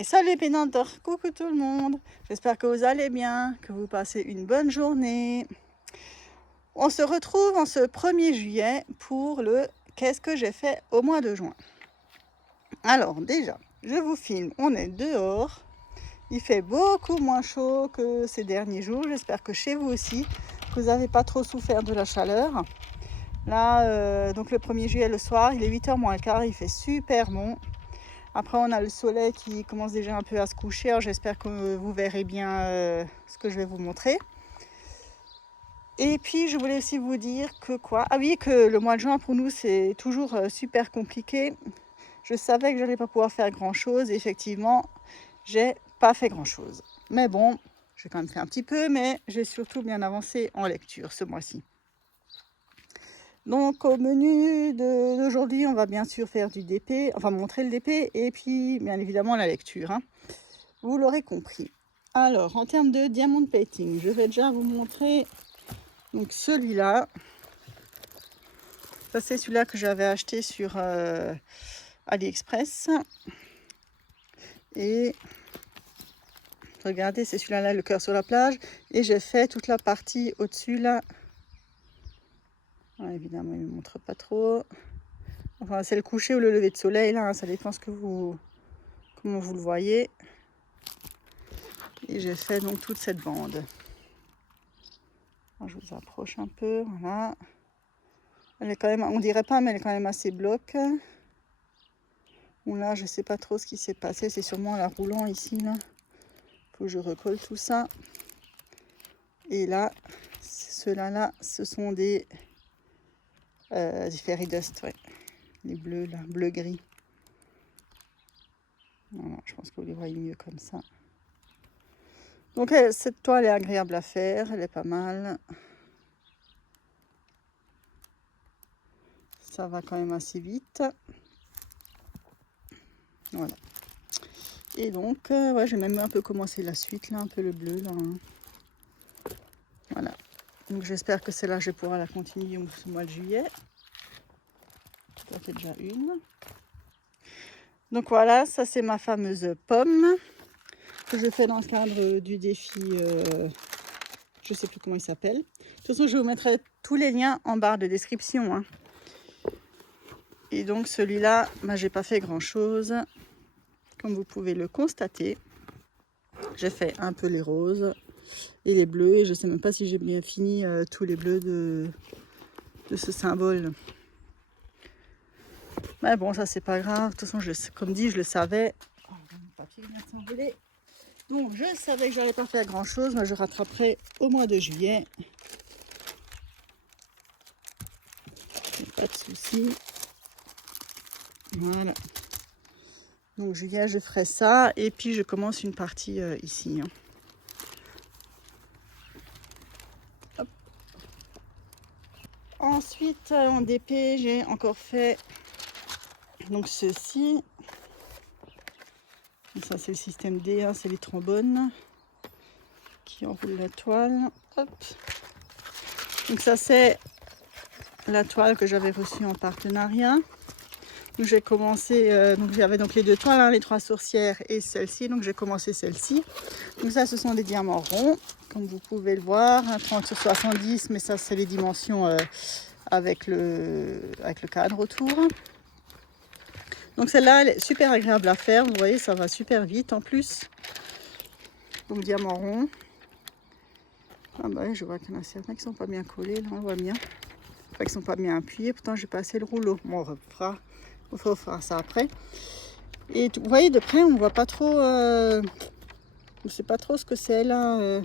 Allez, salut Pénantor, coucou tout le monde. J'espère que vous allez bien, que vous passez une bonne journée. On se retrouve en ce 1er juillet pour le qu'est-ce que j'ai fait au mois de juin. Alors déjà, je vous filme, on est dehors. Il fait beaucoup moins chaud que ces derniers jours. J'espère que chez vous aussi, vous n'avez pas trop souffert de la chaleur. Là, donc le 1er juillet le soir, il est 8h moins le quart, il fait super bon. Après, on a le soleil qui commence déjà un peu à se coucher. Alors, j'espère que vous verrez bien ce que je vais vous montrer. Et puis, je voulais aussi vous dire que quoi? Ah oui, que le mois de juin, pour nous, c'est toujours super compliqué. Je savais que je n'allais pas pouvoir faire grand-chose. Effectivement, j'ai pas fait grand-chose. Mais bon, j'ai quand même fait un petit peu, mais j'ai surtout bien avancé en lecture ce mois-ci. Donc au menu d'aujourd'hui, on va bien sûr faire du DP, enfin montrer le DP et puis bien évidemment la lecture. Vous l'aurez compris. Alors en termes de diamond painting, je vais déjà vous montrer donc celui-là. Ça c'est celui-là que j'avais acheté sur AliExpress. Et regardez, c'est celui-là, le cœur sur la plage. Et j'ai fait toute la partie au-dessus là. Ah, évidemment, il ne montre pas trop. Enfin, c'est le coucher ou le lever de soleil, là, ça dépend comment vous le voyez. Et j'ai fait donc toute cette bande. Alors, je vous approche un peu, voilà. Elle est quand même, on dirait pas, mais elle est quand même assez bloc. Bon, là, je sais pas trop ce qui s'est passé, c'est sûrement la roulant ici, là. Faut que je recolle tout ça. Et là, ceux-là, ce sont des fairy dust, ouais. Les bleus, là, bleu-gris. Voilà, je pense que vous les voyez mieux comme ça. Donc cette toile est agréable à faire, elle est pas mal. Ça va quand même assez vite. Voilà. Et donc, ouais, j'ai même un peu commencé la suite, là, un peu le bleu, là. Voilà. Donc j'espère que celle-là, je vais pouvoir la continuer ce mois de juillet. Ça fait déjà une. Donc voilà, ça c'est ma fameuse pomme que je fais dans le cadre du défi, je ne sais plus comment il s'appelle. De toute façon, je vous mettrai tous les liens en barre de description. Et donc celui-là, j'ai pas fait grand-chose. Comme vous pouvez le constater, j'ai fait un peu les roses et les bleus. Et je ne sais même pas si j'ai bien fini tous les bleus de ce symbole. Mais bon, ça c'est pas grave. De toute façon, comme dit, je le savais. Oh, mon papier vient de s'envoler. Donc je savais que je n'allais pas faire grand chose, mais je rattraperai au mois de juillet. Pas de souci. Voilà. Donc juillet, je ferai ça. Et puis je commence une partie ici. Hop. Ensuite, en DP, j'ai encore fait donc ceci. Ça c'est le système D, c'est les trombones qui enroulent la toile. Hop. Donc ça c'est la toile que j'avais reçue en partenariat. Donc j'ai commencé, donc j'avais donc les deux toiles, les 3 sourcières et celle-ci. Donc j'ai commencé celle-ci. Donc ça ce sont des diamants ronds, comme vous pouvez le voir, 30 sur 70, mais ça c'est les dimensions avec le cadre autour. Donc celle-là, elle est super agréable à faire. Vous voyez, ça va super vite en plus. Donc diamant rond. Ah bah je vois qu'il y en a certains qui ne sont pas bien collés. Là, on voit bien. Enfin, qui ne sont pas bien appuyés. Pourtant, j'ai passé le rouleau. Bon, on refera ça après. Et vous voyez, de près, on ne voit pas trop... je ne sais pas trop ce que c'est là.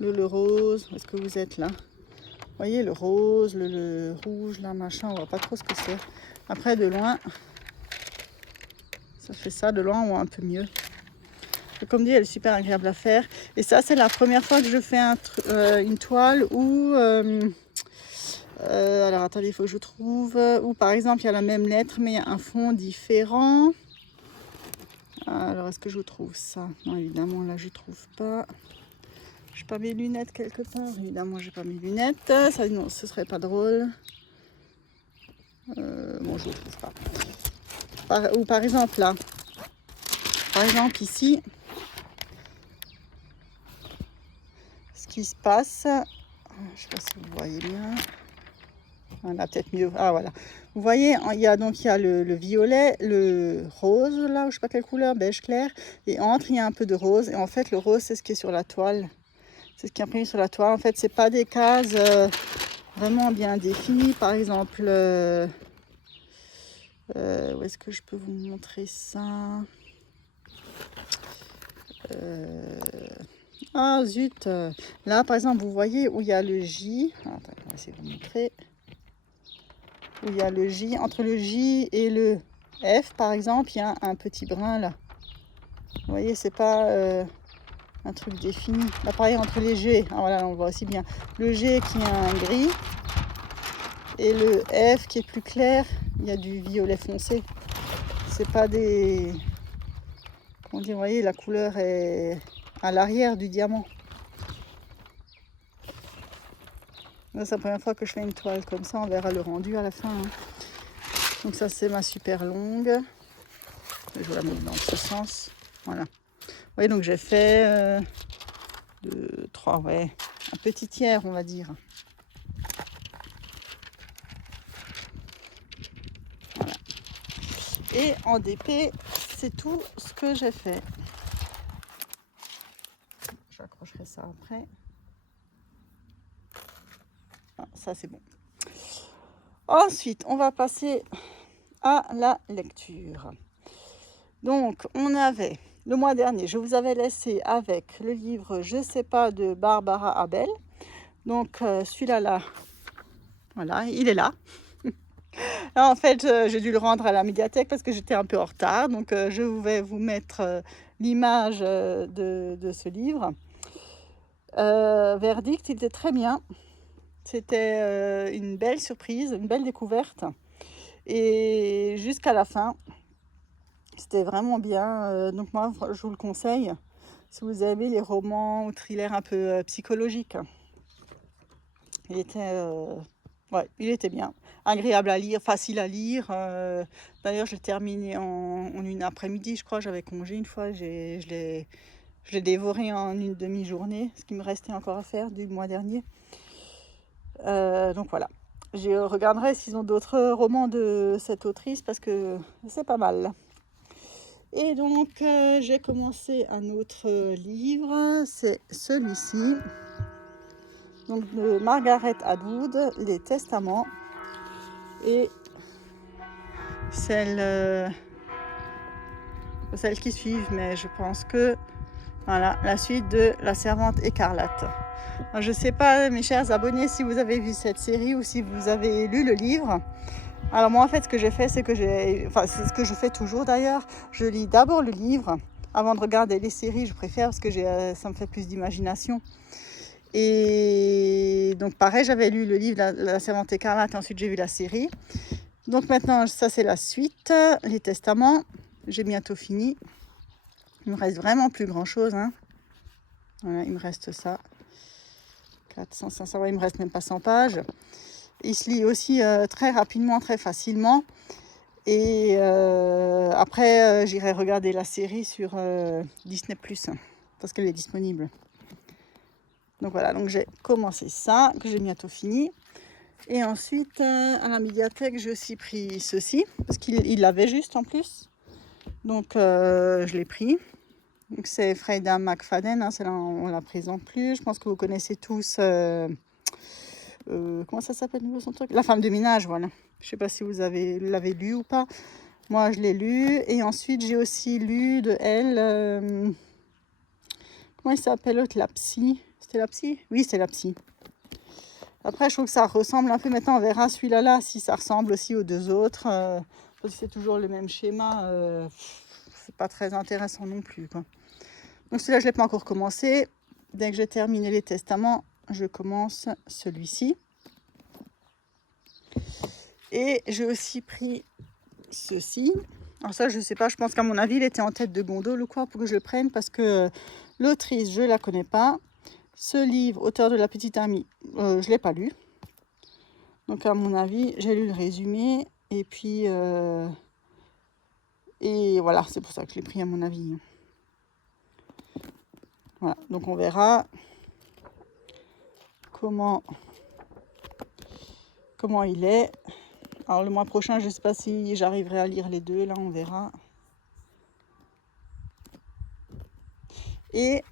Le rose. Est-ce que vous êtes là? Vous voyez, le rose, le rouge, là, machin. On ne voit pas trop ce que c'est. Après, de loin... Ça fait ça de loin ou un peu mieux. Et comme dit, elle est super agréable à faire. Et ça, c'est la première fois que je fais une toile où... alors, attendez, il faut que je trouve... Où, par exemple, il y a la même lettre, mais il y a un fond différent. Alors, est-ce que je trouve ça? Non, évidemment, là, je trouve pas. J'ai pas mes lunettes quelque part. Évidemment, j'ai pas mes lunettes. Ça, non, ce serait pas drôle. Bon, je ne trouve pas. Ou par exemple, là. par exemple ici, ce qui se passe, je ne sais pas si vous voyez bien, on a peut-être mieux, ah voilà, vous voyez, il y a le violet, le rose là, je ne sais pas quelle couleur, beige clair, et entre il y a un peu de rose, et en fait le rose c'est ce qui est sur la toile, c'est ce qui est imprimé sur la toile. En fait c'est pas des cases vraiment bien définies, par exemple, où est-ce que je peux vous montrer ça? Ah zut, là par exemple vous voyez où il y a le J, attends, on va essayer de vous montrer, où il y a le J, entre le J et le F par exemple, il y a un petit brin là, vous voyez c'est pas un truc défini, là pareil entre les G, ah, voilà on voit aussi bien, le G qui a un gris et le F qui est plus clair, il y a du violet foncé, c'est pas des, comment dire, vous voyez la couleur est à l'arrière du diamant. C'est la première fois que je fais une toile comme ça, on verra le rendu à la fin. Hein. Donc ça c'est ma super longue. Je vais la mettre dans ce sens. Voilà. Vous voyez, donc j'ai fait 2, 3, ouais, un petit tiers on va dire. Voilà. Et en DP, c'est tout ce que j'ai fait. J'accrocherai ça après. Ah, ça c'est bon. Ensuite, on va passer à la lecture. Donc, on avait, le mois dernier, je vous avais laissé avec le livre « Je sais pas » de Barbara Abel. Donc, celui-là, là, voilà, il est là. Alors, en fait, j'ai dû le rendre à la médiathèque parce que j'étais un peu en retard. Donc, je vais vous mettre l'image de ce livre. Verdict, il était très bien. C'était une belle surprise, une belle découverte. Et jusqu'à la fin, c'était vraiment bien. Donc moi, je vous le conseille si vous aimez les romans ou thrillers un peu psychologiques. Il était bien. Agréable à lire, facile à lire. D'ailleurs, je l'ai terminé en une après-midi, je crois. J'avais congé une fois. Je l'ai dévoré en une demi-journée, ce qui me restait encore à faire du mois dernier. Donc voilà. Je regarderai s'ils ont d'autres romans de cette autrice parce que c'est pas mal. Et donc j'ai commencé un autre livre, c'est celui-ci. Donc de Margaret Atwood, Les Testaments. Et celles qui suivent, mais je pense que voilà, la suite de La Servante écarlate. Alors, je ne sais pas, mes chers abonnés, si vous avez vu cette série ou si vous avez lu le livre. Alors moi, en fait, ce que j'ai fait, c'est c'est ce que je fais toujours d'ailleurs. Je lis d'abord le livre avant de regarder les séries. Je préfère parce que ça me fait plus d'imagination. Et donc pareil, j'avais lu le livre La Servante écarlate et ensuite j'ai vu la série. Donc maintenant, ça c'est la suite, les Testaments. J'ai bientôt fini. Il me reste vraiment plus grand chose. Hein. Voilà, il me reste ça. 400, 500, ouais, il me reste même pas 100 pages. Il se lit aussi très rapidement, très facilement. Et après, j'irai regarder la série sur Disney+, parce qu'elle est disponible. Donc voilà, donc j'ai commencé ça, que j'ai bientôt fini. Et ensuite, à la médiathèque, j'ai aussi pris ceci, parce qu'il l'avait juste en plus. Donc je l'ai pris. Donc c'est Freida McFadden, hein, celle-là on ne la présente plus. Je pense que vous connaissez tous, comment ça s'appelle son truc ? La femme de ménage, voilà. Je ne sais pas si vous l'avez lu ou pas. Moi, je l'ai lu. Et ensuite, j'ai aussi lu de elle, comment il s'appelle l'autre ? La psy. C'était la psy ? Oui, c'était la psy. Après, je trouve que ça ressemble un peu. Maintenant, on verra celui-là, si ça ressemble aussi aux deux autres. Parce que c'est toujours le même schéma. C'est pas très intéressant non plus, quoi. Donc celui-là, je ne l'ai pas encore commencé. Dès que j'ai terminé les Testaments, je commence celui-ci. Et j'ai aussi pris ceci. Alors ça, je ne sais pas, je pense qu'à mon avis, il était en tête de gondole ou quoi pour que je le prenne parce que l'autrice, je ne la connais pas. Ce livre, Auteur de la petite amie, je ne l'ai pas lu. Donc à mon avis, j'ai lu le résumé et puis Et voilà, c'est pour ça que je l'ai pris à mon avis. Voilà, donc on verra comment il est. Alors le mois prochain, je ne sais pas si j'arriverai à lire les deux, là on verra. Et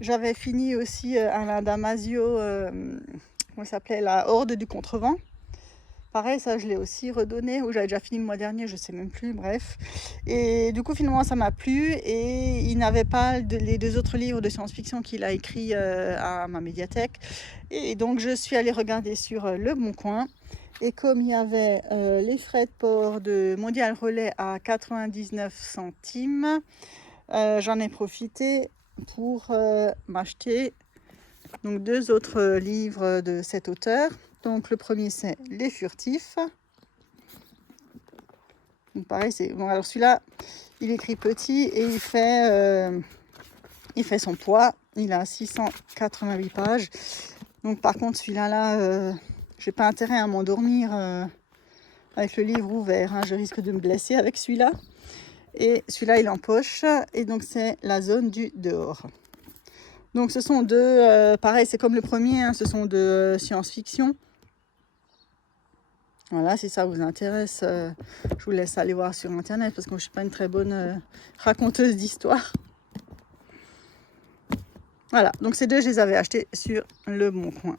j'avais fini aussi Alain Damasio, comment il s'appelait, La Horde du Contrevent. Pareil, ça je l'ai aussi redonné, ou j'avais déjà fini le mois dernier, je sais même plus, bref. Et du coup, finalement, ça m'a plu. Et il n'avait pas les 2 autres livres de science-fiction qu'il a écrits à ma médiathèque. Et donc, je suis allée regarder sur Le Bon Coin. Et comme il y avait les frais de port de Mondial Relais à 99 centimes, j'en ai profité pour m'acheter donc 2 autres livres de cet auteur. Donc le premier c'est Les Furtifs. Donc pareil, c'est bon. Alors celui-là, il écrit petit et il fait son poids. Il a 688 pages. Donc par contre celui-là, j'ai pas intérêt à m'endormir avec le livre ouvert. Hein. Je risque de me blesser avec celui-là. Et celui-là, il est en poche. Et donc c'est La Zone du Dehors. Donc ce sont 2, pareil, c'est comme le premier, hein, ce sont de science-fiction. Voilà, si ça vous intéresse, je vous laisse aller voir sur internet parce que je ne suis pas une très bonne raconteuse d'histoire. Voilà, donc ces 2, je les avais achetés sur Le Bon Coin.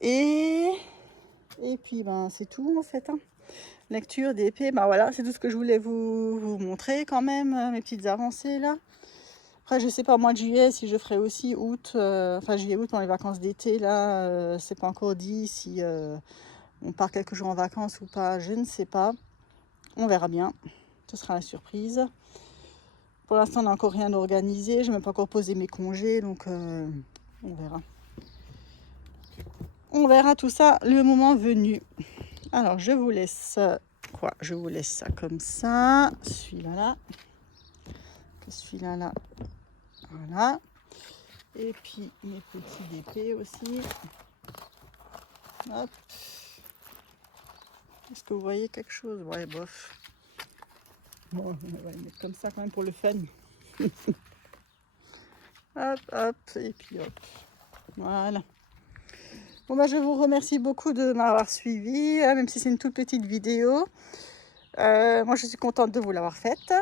Et puis, ben, c'est tout en fait. Hein. Lecture d'épée, ben voilà, c'est tout ce que je voulais vous montrer quand même, mes petites avancées là. Après, je sais pas, mois de juillet, si je ferai aussi août, enfin juillet-août pendant les vacances d'été, là, c'est pas encore dit si on part quelques jours en vacances ou pas, je ne sais pas. On verra bien, ce sera la surprise. Pour l'instant, on n'a encore rien organisé, je n'ai même pas encore posé mes congés, donc on verra. On verra tout ça le moment venu. Alors, je vous laisse je vous laisse ça comme ça. Celui-là, là. Celui-là, là. Voilà. Et puis mes petits DP aussi. Hop. Est-ce que vous voyez quelque chose? Ouais, bof. Bon, on va les mettre comme ça quand même pour le fun. Hop, hop, et puis hop. Voilà. Bon, bah, je vous remercie beaucoup de m'avoir suivi, même si c'est une toute petite vidéo. Moi, je suis contente de vous l'avoir faite.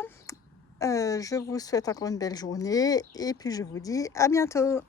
Je vous souhaite encore une belle journée et puis je vous dis à bientôt.